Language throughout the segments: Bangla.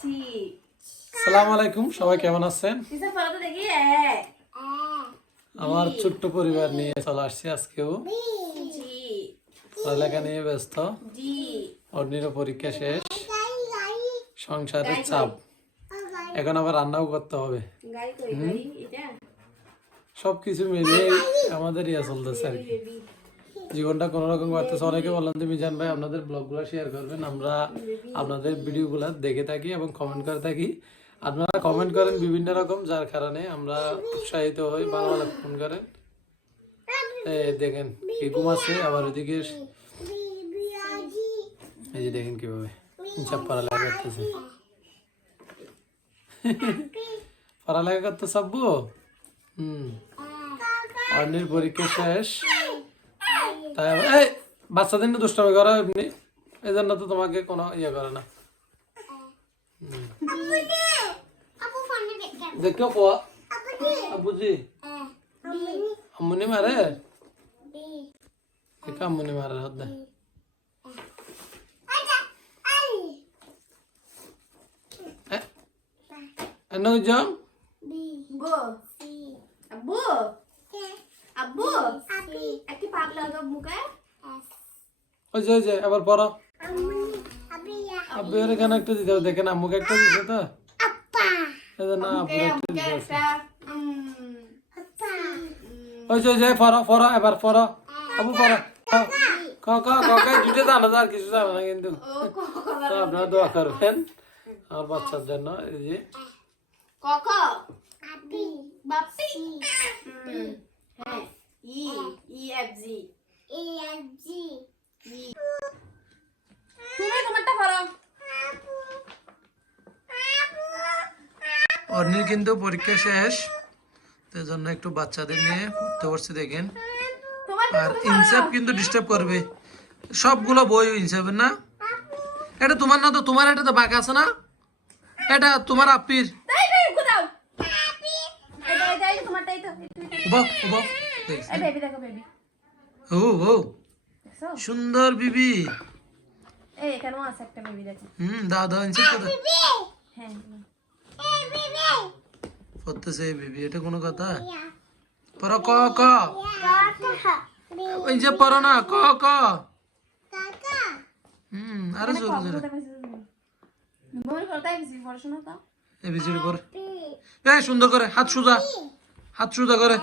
আসসালামু আলাইকুম, সবাই কেমন আছেন? আমার ছোট্ট পরিবার নিয়ে চলে আসছি আজকেও। পড়ালেখা নিয়ে ব্যস্ত, অর্নিরও পরীক্ষা শেষ, সংসারের চাপ, এখন আবার রান্নাও করতে হবে। সবকিছু মিলিয়ে আমাদের ইয়ে চলতেছে আর কি, জীবনটা কোনো রকম করতেছে। অনেকে বললেন যে মিজান ভাই আপনাদের ব্লগগুলো শেয়ার করবেন, আমরা আপনাদের ভিডিওগুলো দেখে থাকি এবং কমেন্ট করে থাকি। আপনারা কমেন্ট করেন বিভিন্ন রকম, যার কারণে আমরা উৎসাহিত হই, ভালো ভালো ফোন করেন। দেখেন কি ঘুমাচ্ছে, আবার ওইদিকে এই যে দেখেন কিভাবে সব পড়ালেখা করতেছে। পড়ালেখা করতে সাব্বু। অর্নির পরীক্ষা শেষ, তাই এই বাচ্চাদের না দুষ্টামি করো এমনি, এই জন্য তো তোমাকে কোনো ইয়ে করে না। দেখো আব্বুজি আম্মুনি মারে, আম্মুনি মারে হাত দেয়। যাও আব্বু আব্বু একটি পাক লাগাও মুখে। ওই যে আবার পড়ো। আব্বু এর এখানে একটা দিতে হবে, দেখেন আম্মুকে একটা দিতে তো, না আব্বু একটা দিতে আছে। ওই যে পড়ো এবার পড়ো আব্বু পড়ো। জুটে জানো আর কিছু জানো না, কিন্তু আপনারা দোয়া করবেন আমার বাচ্চার জন্য। এই যে অর্নির কিন্তু পরীক্ষা শেষ, তার জন্য একটু বাচ্চাদের নিয়ে পড়তে বসছে দেখেন। আর ইনসাফ কিন্তু ডিস্টার্ব করবে, সবগুলো বই ইনসাফের না। এটা তোমার না তো, তোমার এটা তো বাঁকা আছে না, এটা তোমার আপির। সুন্দর বিবি, দাও দাও ইনসাফ করতেছে বিবি, এটা কোনো কথা? পড়ো ক ক, ওই যে পড়ো না ক ক। আরো জোরে জোরে এবিসিডি পড়। এই সুন্দর করে হাত সোজা করে।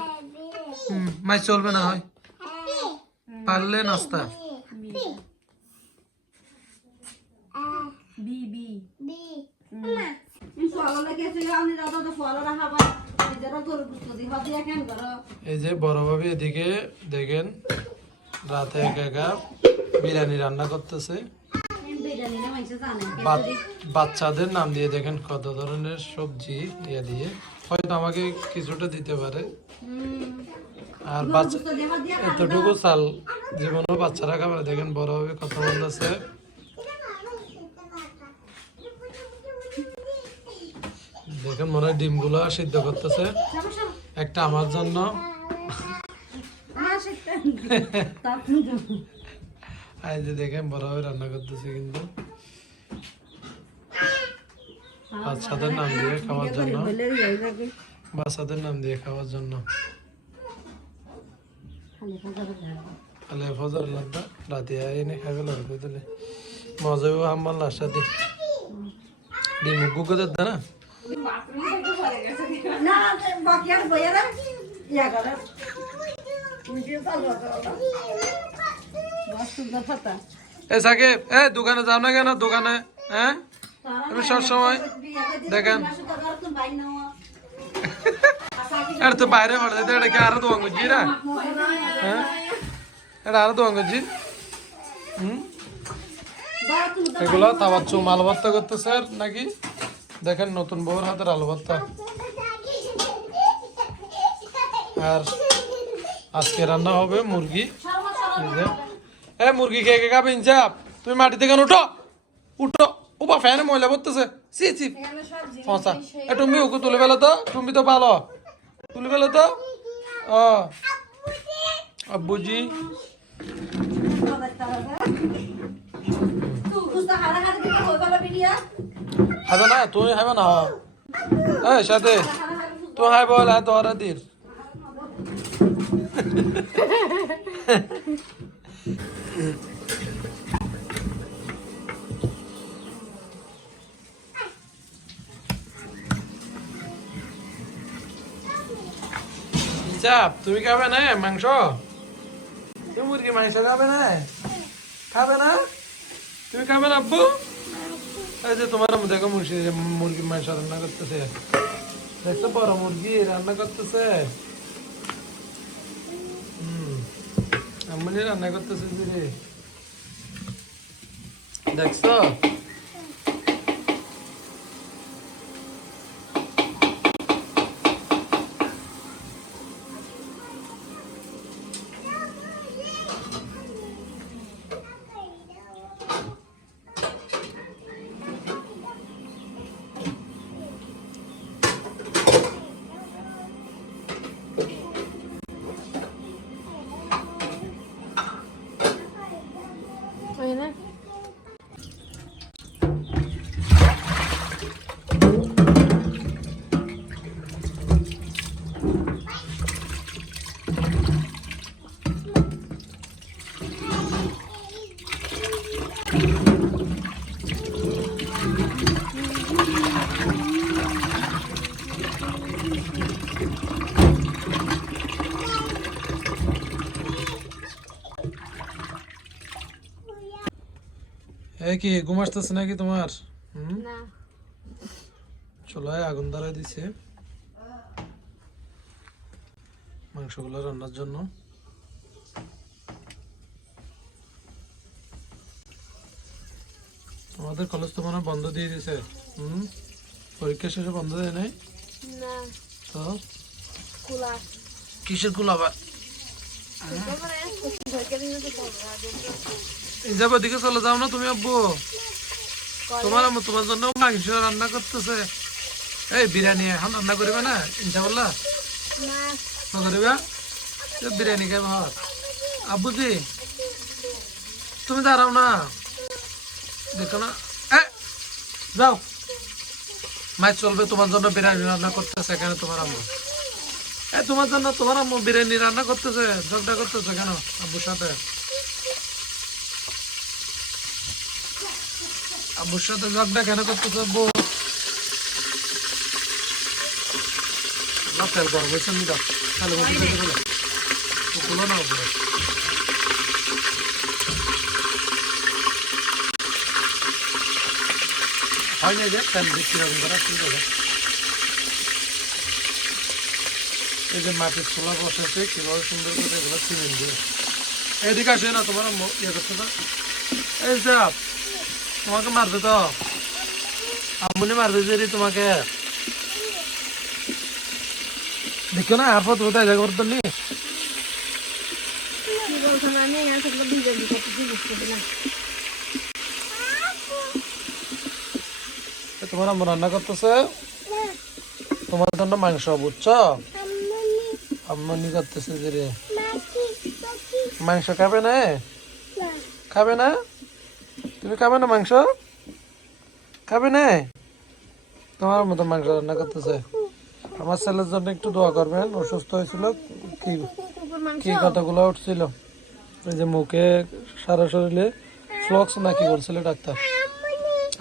মাই চলবে না হয়, পারলে নাস্তা। এই যে বড় ভাবি এদিকে দেখেন রাতে একা বিরিয়ানি রান্না করতেছে। বাচ্চাদের নাম দিয়ে দেখেন কত ধরনের সবজি ইয়ে দিয়ে, হয়তো আমাকে কিছুটা দিতে পারে। আর বাচ্চা এতটুকু চাল জীবনও বাচ্চারা খাবার, দেখেন বড় ভাবে কত বলতেছে। দেখেন মনে হয় ডিমগুলো সিদ্ধ করতেছে, একটা আমার জন্য, এই যে দেখেন বড় ভাবে রান্না করতেছে কিন্তু বাচ্চাদের নাম দিয়ে খাওয়ার জন্য, বাচ্চাদের নাম দিয়ে খাওয়ার জন্য। খালে ফজর লাগতা রাতে এনে খাবে লাগবে, তাহলে মজা হবে। আমার লাস্ট রাতে ডিম গুগো দেয় না। এ সাকিব, দোকানে যাও না কেন? দোকানে তুমি সবসময় দেখেন এটা তো বাইরে পড়ে, এটা কি আরো দোকান করছি রা? এটা আরো দোকান করছি। এগুলো তাওয়াচ্ছু আলু ভর্তা করতেছে নাকি, দেখেন নতুন বউর হাতের আলু ভর্তা। আর আজকে রান্না হবে মুরগি। মুরগি খেয়ে খেয়ে খাবে ইনসাফ, তুমি মাটি থেকে উঠো উঠো, উবা ফ্যানে ময়লা পড়তেছে। তুমি ওকে তুলে ফেলো তো, তুমি তো ভালো তুলে ফেলো তো। আব্বুজি খাবে না তুমি খাবে না এই সাথে তুই খাই বল আর তোরা দির চাপ তুমি খাবে না মাংস তুমি মুরগি মাংস খাবে না খাবে না তুমি খাবে না আব্বু এই যে তোমার দেখো মুরগির মাংস রান্না করতেছে দেখছো বড় মুরগি রান্না করতেছে আম্মুনি রান্না করতেছে যে দেখছো ওই না কি ঘুম আসতেছে নাকি তোমার না চুলায় আগুন ধরাই দিছে মাংসগুলো রান্নার জন্য আমাদের কলেজ তো মনে হয় বন্ধ দিয়ে দিছে পরীক্ষা শেষে বন্ধ দেয় নাই না তো খোলা কিসের কুল আবার তারপরে ঢোকে দিন তো যাব দিকে চলে যাও না তুমি আব্বু তোমার আম্মু তোমার জন্য মাংস রান্না করতেছে এই বিরিয়ানি এখন রান্না করবে না ইনশাআল্লাহ না না করবে বিরিয়ানি খাই ভাত আব্বুজি তুমি দাঁড়াও না দেখো না যাও মাছ চলবে তোমার জন্য বিরিয়ানি রান্না করতেছে এখানে তোমার আম্মু তোমার জন্য তোমার আম্মু বিরিয়ানি রান্না করতেছে ঝগড়া করতেছে কেন আব্বুর সাথে আব্বুর সাথে ঝগড়া কেন করতেছে আব্বু তেল করো বুঝছেন নি দাও তাহলে খুলো না উপরে হয় না যে তেল দিচ্ছি রকম করা ঠিক আছে এই যে মাটির চুলা বসাতে কিভাবে সুন্দর করে এগুলো সিমেন্ট দিয়ে এদিকে আসে না তোমার ইয়ে করতে না এই চাপ তোমাকে মারবে তো আম্মুনি মারবে যে তোমাকে দেখো না আর পথ কোথায় জায়গা করতো নি কি বলছো না আমি এখানে থাকলে বিরিয়ানি করতে বুঝতে না তোমার আম্মু রান্না করতেছে তোমার জন্য মাংস বুঝছো আম্মনি করতেছে যে রে মাংস খাবে না খাবে না তুমি খাবে না মাংস খাবে না তোমার মতো মাংস রান্না করতেছে আমার ছেলের জন্য একটু দোয়া করবেন অসুস্থ হয়েছিল কি কি কথাগুলো উঠছিল এই যে মুখে সারা শরীরে ফ্লক্স নাকি বলছিল ডাক্তার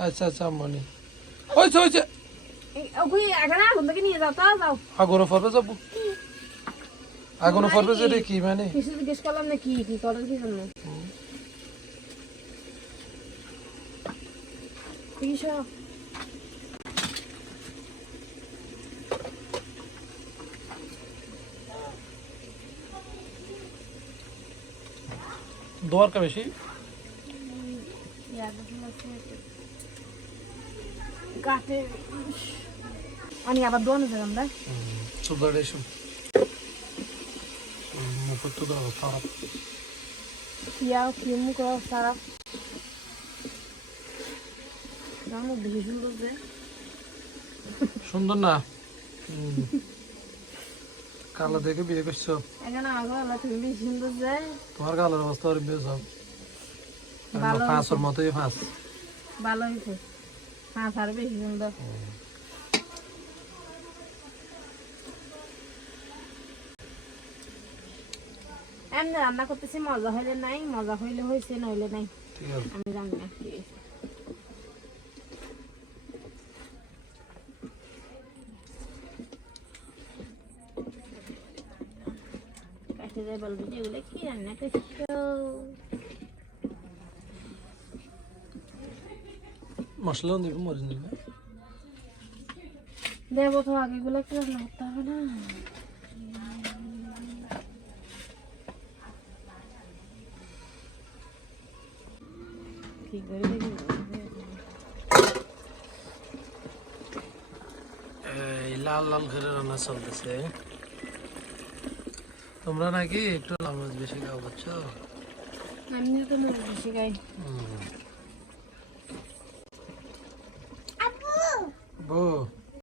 আচ্ছা আচ্ছা আম্মনি হয়েছে হয়েছে আগুনো ফরবে যাবো আগুনো ফরবে যে রে কি মানে জিজ্ঞেস করলাম না কি কি করার কি জন্য দোয়ার কা বেশি কাটে আমি আবার দোয়ানো যালাম না সুদারে এসো মুখে তো দাও খারাপ ইয়া কি মুখ খারাপ নাম বেশি সুন্দর যে সুন্দর না কালো দেখে বিয়ে করছো এখানে আগে তুমি বেশি সুন্দর যে তোমার কালোর অবস্থা আর বিয়ে সব ভালো ফাঁসের মতোই ফাঁস ভালো হয়েছে হ্যাঁ স্যার বেশি সুন্দর এমনি রান্না করতেছি মজা হইলে নাই মজা হইলে হয়েছে নইলে নাই ঠিক আছে আমি জানি না কি হয়েছে। কাছে যাই বলবি যে এগুলো কি রান্না করছো মশলা দিব মরিচ নিবে দেবো তো আগে গুলো একটু রান্না করতে হবে না কি করে দেখি এই লাল লাল করে রান্না চলতেছে তোমরা নাকি একটু লাল মাছ বেশি খাও বুঝছো আমি তো মনে বেশি গাই বউ